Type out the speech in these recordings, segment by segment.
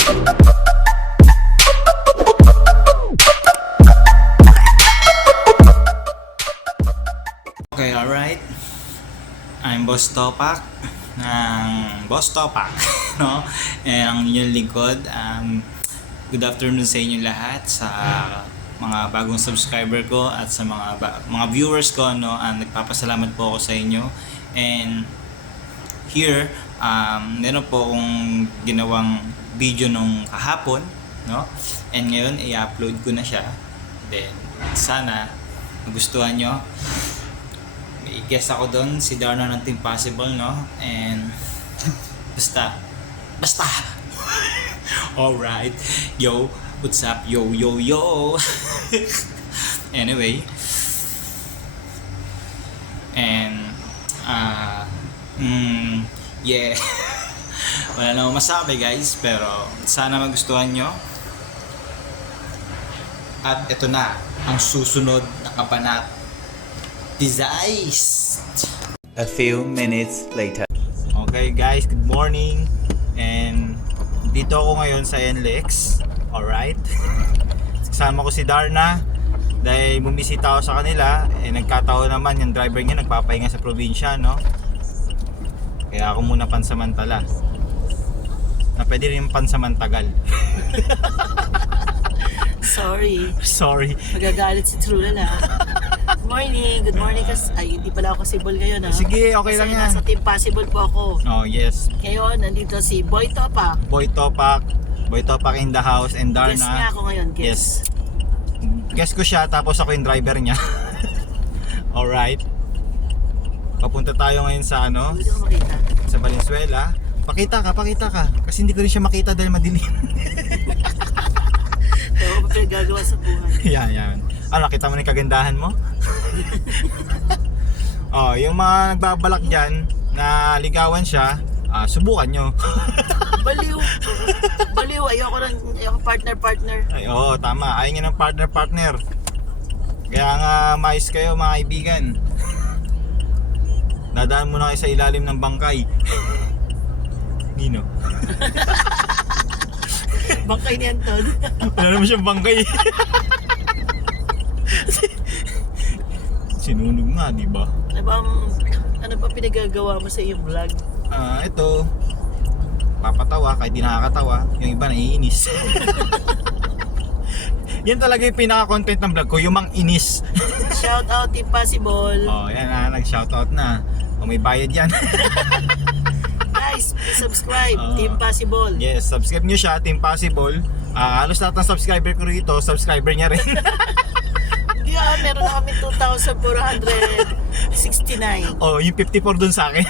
Okay, alright. I'm Boss Topak ng Boss Topak, no? Ang inyong lingkod. Good afternoon sa inyo lahat, sa mga bagong subscriber ko at sa mga viewers ko, no? Nagpapasalamat po ako sa inyo. And here, meron po akong ginawang video nung kahapon, no? And ngayon i-upload ko na siya. Then sana magustuhan nyo. May guest ako doon, si Darna ng Team Possible, no? And basta alright, yo, what's up, yo anyway, and yeah, wala na akong masabi guys, pero sana magustuhan nyo. At ito na ang susunod na kabanat. A few minutes later. Okay guys, good morning. And dito ako ngayon sa NLEX. Alright. Kasama ko si Darna. Dahil bumisita ako sa kanila, nagkataon naman yung driver niya nagpapahinga sa probinsya, no? Kaya ako muna pansamantala. Na pwede rin pansamantagal. Sorry. Magagalit si Trulala. Good morning kasi hindi pala ako possible ngayon ha. Sige, okay lang yan. Kasi nasa Team Possible po ako. Oh, yes. Ngayon, nandito si Boy Topak. Boy Topak in the house, and Darna. Guest nga ako ngayon, Yes. Guest ko siya, tapos ako yung driver niya. Alright. Papunta tayo ngayon sa Hindi ko makita. sa Valenzuela. Pakita ka. Kasi hindi ko rin siya makita dahil madilim. Kaya ako pa gagawa sa buhay. Yan. Nakita mo na yung kagandahan mo? Yung mga nagbabalak dyan na ligawan siya, subukan nyo. Baliw, ayoko partner. Ay, oo, tama. Ayaw nyo ng partner. Kaya nga, mais kayo mga kaibigan. Dadaan mo na kayo sa ilalim ng bangkay. Nino. Bangkay ni Anton. Wala naman siyang bangkay. Sinunog nga, di ba? Ano ba pinagagawa mo sa iyong vlog? Ito, papatawa kahit di nakakatawa. Yung iba naiinis. Yan talaga yung pinaka-content ng vlog ko, yung mang inis. Shout out Team Possible. Yan na, nag-shoutout na. May bayad yan. Guys, please subscribe, Team Possible. Yes, subscribe nyo siya, Team Possible. Halos lahat ng subscriber ko rito, subscriber niya rin. Meron na kami 2,469. Yung 54 dun sa akin.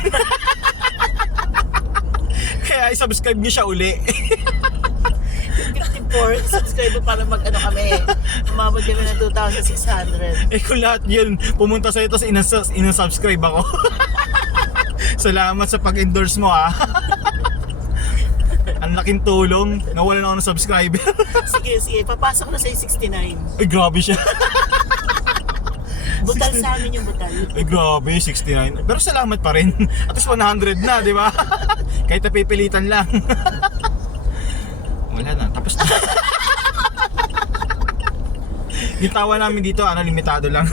Kaya i-subscribe niyo siya uli. 54, subscribe para kami. Umabot kami ng 2,600. Kung lahat yun pumunta sa'yo, tapos inasubscribe ako. Salamat sa pag-endorse mo, ha. Ang laking tulong, nawalan ako ng subscriber. Sige, papasok na sa'yo 69. Ay, grabe siya. Butal sa amin yung butal. Ay, grabe, 69. Pero salamat pa rin. At least 100 na, di ba? Kahit napipilitan lang. Wala na, tapos na. Yung tawa namin dito, limitado lang.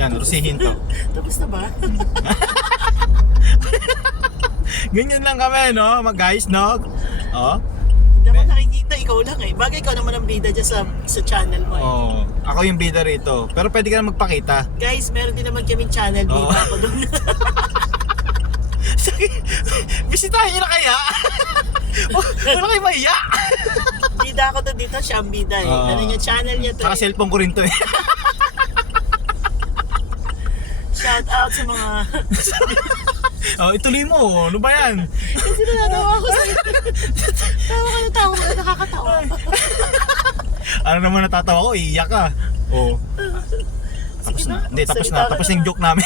Yan, rusihin to. Tapos na ba? Ganyan lang kami, no? Guys, no? Hindi ako nakikita, ikaw lang eh. Bagay ikaw naman ang bida dyan sa channel mo eh. Ako yung bida rito. Pero pwede ka na magpakita. Guys, meron din naman kaming channel, bida ako doon. Bisitahin nyo na kaya? Wala kayo mahiya. Bida ako doon dito, siya ang bida eh. Ano niya, channel niya to Saka eh. cellphone ko rin to eh. Shout out sa mga... Ituloy mo. Ano ba yan? Kasi natatawa ako sa'yo. Tawa ka, nakakatawa. Ano naman natatawa ko? Iiyak ka. Tapos na. Hindi, tapos na. Tapos na yung joke namin.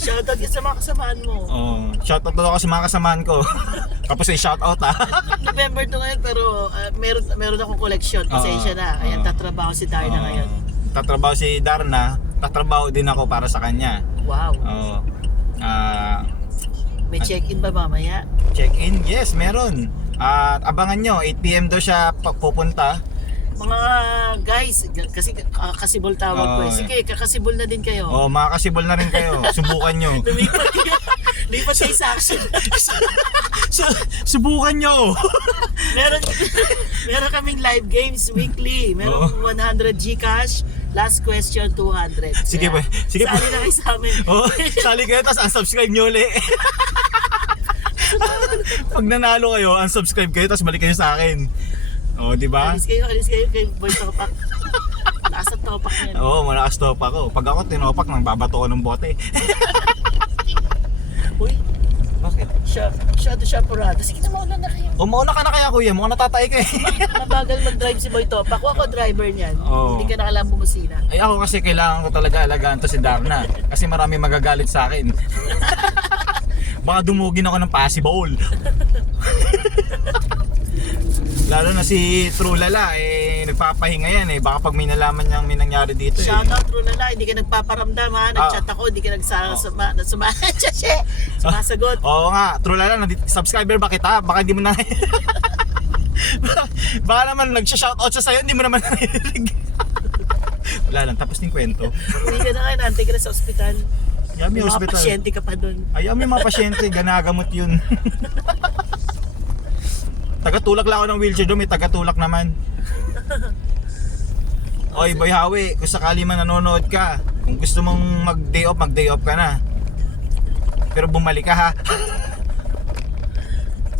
Shoutout ka sa mga kasamaan mo. Shoutout ako sa mga kasamaan ko. Tapos ay shoutout ha. November to ngayon pero meron akong collection. Pasensya na. Ayan, tatrabaho si Darna ngayon. Tatrabaho si Darna. Tatrabaho din ako para sa kanya. Wow. May check-in ba mamaya? Check-in? Yes, meron. At abangan nyo, 8 PM daw siya pupunta. Mga guys, kasi kakasibol tawag ko eh. Sige, kakasibol na din kayo. Oh, makakasibol na rin kayo. Subukan nyo. Lumipat kayo. Lipat kayo sa action. Subukan nyo. Meron kaming live games weekly. Meron 100 Gcash. Last question 200. Sige Kaya, ba? Sige po. sali na kayo sa amin. Oh, sali kayo tapos unsubscribe nyo ulit. Pag nanalo kayo, unsubscribe kayo tapos balik kayo sa akin. Oh, di ba? Alis kayo kay Boy Topak. Lakas ang topak niyan. Oo, malakas topak ako. Pag ako tinopak, nang babato ko ng bote. Uy, Bakit? siya purado. Sige, mauna na kayo. O, mauna ka na kaya kuya, mukhang natatay ka eh. Mabagal mag-drive si Boy Topak. Ako driver niyan. Oo. Hindi ka nakalang bumusina. Ay ako kasi kailangan ko talaga alagaan to si Darna. Kasi marami magagalit sa akin. Baka dumugin ako ng possible. Lalo na si True Lala, nagpapahinga yan eh. Baka pag may nalaman niyang may nangyari dito Shoutout Runala, hindi ka nagpaparamdam ha. Nag-chat ako, hindi ka sumasagot. Oo nga, True Lala, subscriber ba kita? Baka hindi mo na... Baka naman nag-shoutout siya sa'yo, hindi mo naman narinig. Wala lang, tapos ng kwento. Hindi ka na kayo, nantay ka na sa ospital. May Mga hospital. pasyente ka pa doon. Ayaw, may mga pasyente, ganagamot yun. Tagatulak lang ako ng wheelchair doon, may tagatulak naman. Oy, Boy Hawi, kung sakali man nanonood ka, kung gusto mong mag-day off ka na. Pero bumalik ka ha.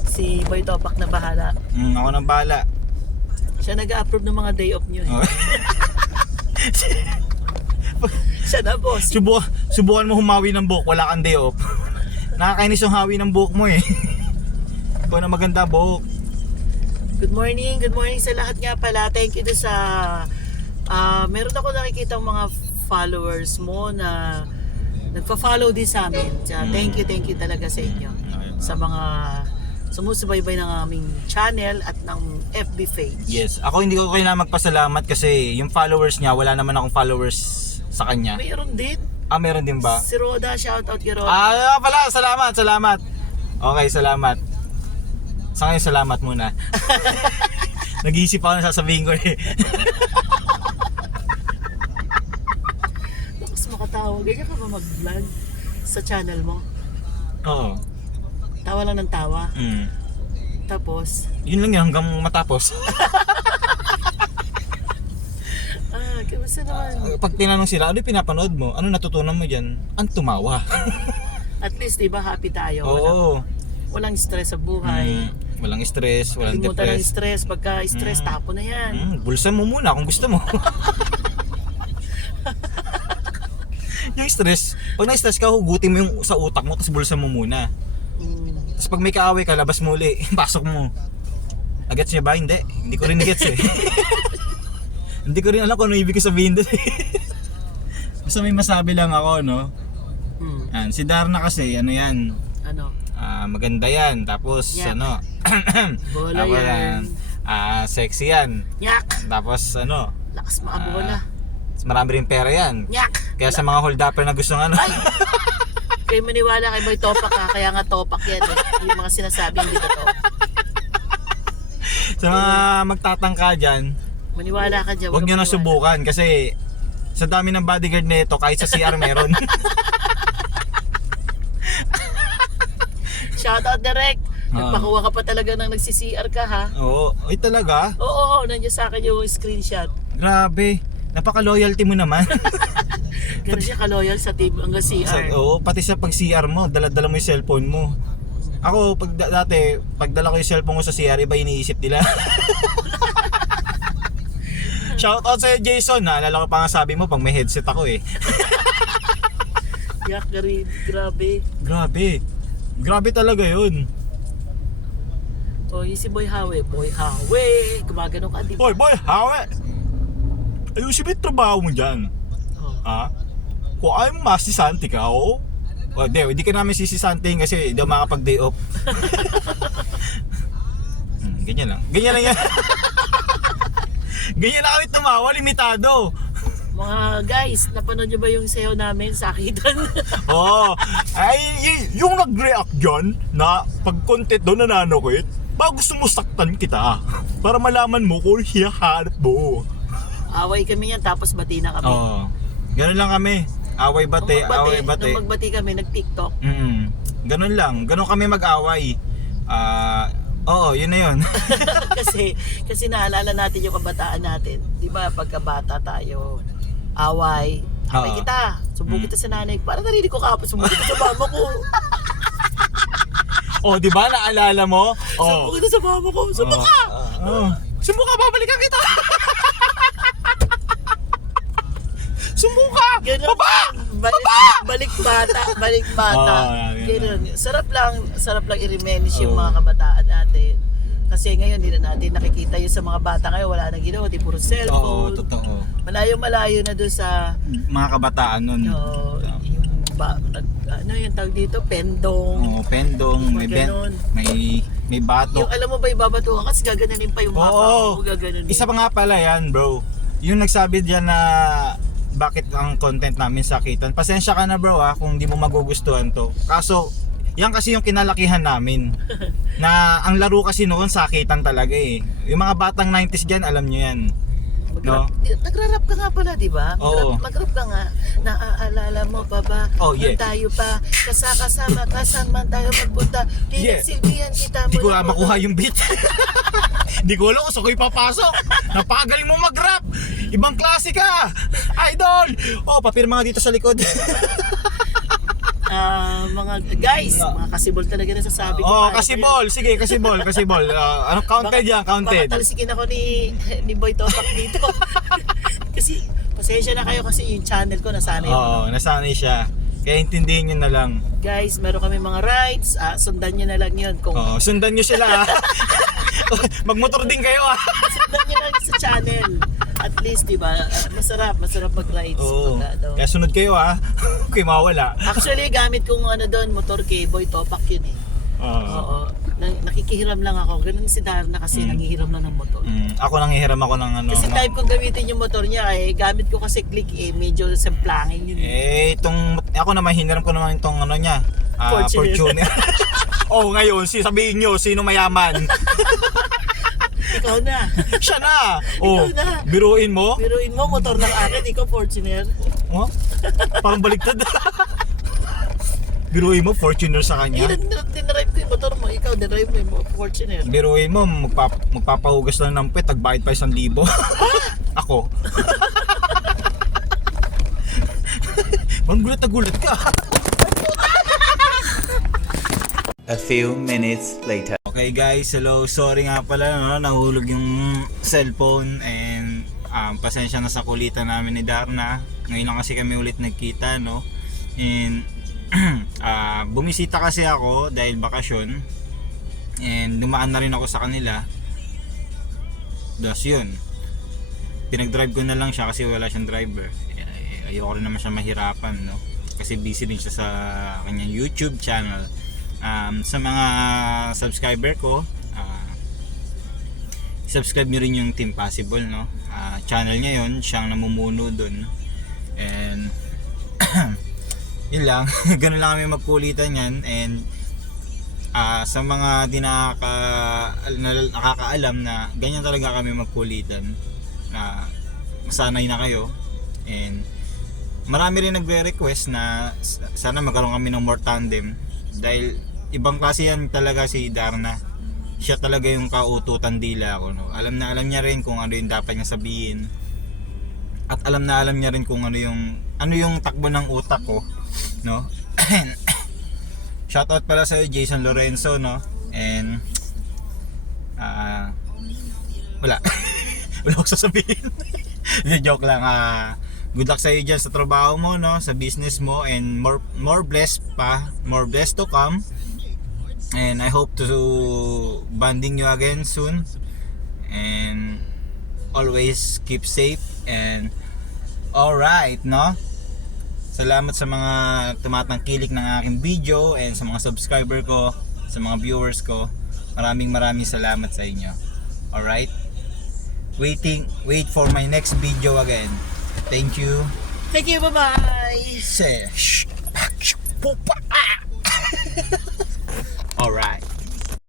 Si Boy Topak na bahala. Ako nang bahala. Siya nag-approve ng mga day off niyo. Oh. Siya na boss. Subukan mo humawi ng buhok, wala kang day off. Nakakainis yung hawi ng buhok mo eh. Ikaw na maganda buhok. Good morning sa lahat nga pala. Thank you do sa meron ako nakikita mga followers mo na nagpa-follow din sa amin. Thank you talaga sa inyo. Sa mga sumusubaybay ng aming channel at ng FB page. Yes, ako hindi ko kailangan magpasalamat kasi yung followers niya, wala naman akong followers sa kanya. Mayroon din. Meron din ba? Si Roda, shoutout kay Roda. Pala, salamat. Okay, salamat. Sa ngayon, salamat muna. Nag-iisip ako na sasabihin ko eh. Tapos makatawa. Ganyan ka ba mag-vlog sa channel mo? Oo. Tawa lang ng tawa. Tapos, Yun lang yun hanggang matapos. kamusta naman? Pag tinanong sila, ano yung pinapanood mo? Ano natutunan mo dyan? Ang tumawa. At least, di ba, happy tayo. Oo. Walang stress sa buhay. Walang stress, walang Kalimutan ng depress. stress. Pagka stress, tapo na yan. Bulsa mo muna kung gusto mo. Yung stress, pag na-stress ka, hugutin mo yung sa utak mo, tapos bulsa mo muna. Tapos pag may kaaway ka, labas mo uli, pasok mo. Agets niya ba? Hindi. Hindi ko rin gets eh. Hindi ko rin alam kung ano ibig sabihin doon. Basta may masabi lang ako, no? Si Darna kasi, ano yan? Ano? Maganda yan. Tapos, Yak. ano? Bola Tapos, yan. sexy yan. Nyak! Tapos, ano? Lakas makabola. Marami rin pera yan. Nyak! Kaya sa mga hold-upper na gustong ano. Ay! Kayo maniwala kay Boy Topak ha. Kaya nga Topak yan eh. Yung mga sinasabi hindi totoo. Sa mga magtatangka dyan, Maniwala ka dyan. huwag nyo na maniwala. subukan kasi sa dami ng bodyguard na ito, kahit sa CR meron. Shoutout direct. Nagpakuha ka pa talaga ng nagsi-CR ka ha. Oo, ay talaga? Oo, nandiyan sa akin yung screenshot. Grabe, napaka-loyalty mo naman. Ganun siya ka-loyal sa team hanggang CR. Oo, pati sa pag-CR mo, dala-dala mo yung cellphone mo. Ako, dati, pagdala ko yung cellphone ko sa CR, iba iniisip nila. Shoutout sa'yo Jason, naalala ko pa nga sabi mo pag may headset ako eh. Yak, grabe. Grabe talaga yun. O, yung si Boy Hawi. Boy Hawi! Gumagano ka, di ba? Hoy boy, hawe! Ayusin mo yung trabaho mo dyan. Oh. Ha? Kung ayaw mo masisanti ka, o? O, hindi ka namin sisisantihin kasi hindi ako makapag-day off. Ganyan lang yan. Ganyan lang kami tumawa, limitado. Mga guys, napanood nyo ba yung sayo namin sa Akitan? Oo. Ay, yung nag-react dyan na pag content daw nananakit. Baka gusto mo saktan kita para malaman mo kung hinahanap mo. Away kami yan, tapos bati na kami. Oo. Ganun lang kami. Away bate, away bate. Nung magbati kami, nag-TikTok. Ganun lang. Ganun kami mag-away. Oo, yun na yun. kasi naalala natin yung kabataan natin. Di ba, pagkabata tayo, away Oo. kita. Sumbong kita sa nanay. Parang narinig ko kapag sumbong kita sa mama ko. Oh, di ba? Naalala mo? Sumbong kita sa mama ko. Sumbong ka! Sumbong ka, babalikan kita! Sumbong ka! Ganun. Baba! Balik bata. Ganun. Ganun. Sarap lang i-reminisce yung mga kabataan natin. Kasi ngayon, hindi na natin nakikita yung sa mga bata ngayon, wala nang ginawa, di puro Oo, cellphone. totoo. Malayo na doon sa Mga kabataan nun. yung ano yung tawag dito, pendong. Pendong, may Ganun. may bato. Yung alam mo ba ibabatuhan kasi gaganunin pa yung mapa Oo. mo, gaganunin. Isa pa nga pala yan, bro. Yung nagsabi diyan na bakit ang content namin sakitan. Pasensya ka na, bro, kung di mo magugustuhan to. Kaso, yan kasi yung kinalakihan namin. Na ang laro kasi noon sakitan talaga eh. Yung mga batang 90s diyan, alam nyo yan. No? Nagra-rap ka nga pala, di ba? Oo. Mag-rap ka nga. Naaalala mo pa ba? Oh, yeah. Nung tayo pa, kasama ka, saan man tayo magpunta. Di Yeah. nagsilbihan kita. Di ko mula- makuha yung beat. Di ko alam kung saan ko ipapasok. Napakagaling mo mag-rap. Ibang klase ka. Idol. Papirma nga dito sa likod. Mga guys, mga kasibol talaga nasasabi ko. Paano kasibol. Sige, kasibol. Ano, counted yan, counted. Baka talsikin ako ni Boy Topak dito. Kasi, pasensya na kayo kasi yung channel ko nasanay ako. Oo, nasanay siya. Kaya intindihin nyo na lang. Guys, meron kami mga rights. Sundan nyo na lang yun. Kung Sundan nyo sila. Magmotor din kayo. sundan nyo lang sa channel. At least, di ba, masarap mag-rides. Oo. Pagka, Kaya sunod kayo Kung mawala. Actually, gamit kong doon, motor kay Boy Topak yun eh. Oo. Nakikihiram lang ako. Ganun si Darna kasi nangihiram lang ng motor. Ako nanghihiram ako ng ano. Kasi type kong gamitin yung motor niya gamit ko kasi click medyo semplangin yun. Ako naman hiniram ko naman itong ano niya. Fortuner. Ngayon, sabihin nyo, sino mayaman? Ikaw na. Siya na. Ikaw na. Biruin mo? Biruin mo, motor ng akin, ikaw Fortuner. Parang baliktad. Biruin mo, Fortuner sa kanya. Dinrive ko yung motor mo, ikaw dinrive mo yung Fortuner. Biruin mo, magpapahugas lang ng pet, tagbayad pa 1,000. Ako. Parang gulat na gulat ka. A few minutes later. Okay guys, hello. Sorry nga pala, nahulog yung cellphone and pasensya na sa kulitan namin ni Darna. Ngayon lang kasi kami ulit nagkita, no? And bumisita kasi ako dahil bakasyon and dumaan na rin ako sa kanila. Das yun. Pinag-drive ko na lang siya kasi wala siyang driver. Ayoko rin naman siya mahirapan, no? Kasi busy din siya sa kanyang YouTube channel. Sa mga subscriber ko, subscribe nyo rin yung Team Possible, no? Channel niya yun, siyang namumuno dun. And yun lang, ganun lang kami magkulitan yan. And sa mga di nakakaalam na ganyan talaga kami magkulitan, na masanay na kayo. And marami rin nagre-request na sana magkaroon kami ng more tandem dahil ibang klase yan talaga si Darna. Siya talaga yung kaututan dila ako, no? Alam niya rin kung ano yung dapat niya sabihin. At alam niya rin kung ano yung takbo ng utak ko, no? Shoutout pala sa Jason Lorenzo, no? And wala. Wala akong sasabihin. Joke lang. Good luck sa iyo dyan sa trabaho mo, no? Sa business mo, and more blessed to come. And I hope to bonding you again soon. And always keep safe and alright, no? Salamat sa mga tumatangkilik ng aking video and sa mga subscriber ko, sa mga viewers ko. Maraming salamat sa inyo. Alright? Wait for my next video again. Thank you. Thank you, bye-bye. Alright.